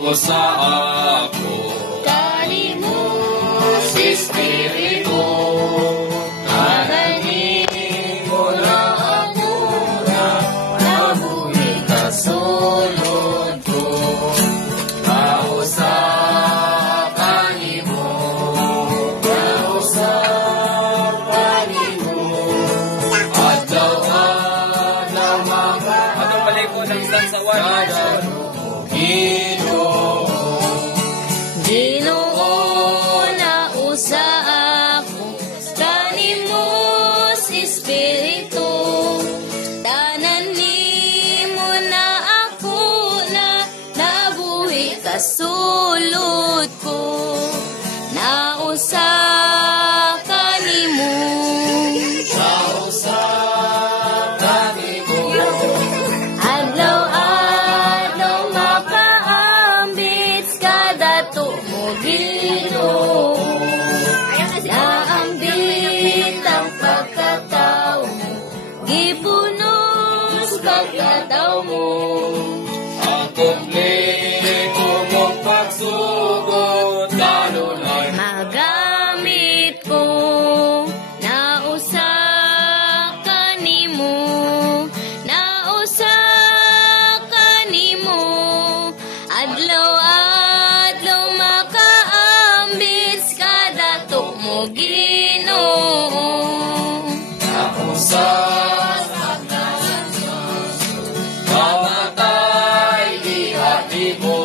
o sa ako, Kalimos, Espiritu, karanin mo na ako na nabuhi kasulod ko. Tao sa kanimo, tao sa kanimo, adlaw-adlaw mga atong palikod ng sansawan. Ginoo na usa ako, kanimos Espiritu, tanan nimo na ako na nabuhi kasulod ko, na usa kanimo, na usa kanimo. Adlaw-adlaw makaambit kada tumo Ginoo, naambit ang pagkatao mo, gipunos pagkatao mo. Akong liko mong pagsugod, kanunay Magamit ko na usa kanimo, na usa kanimo, adlaw-adlaw makaambit kada tumo Ginoo. ako sa mamatay di mo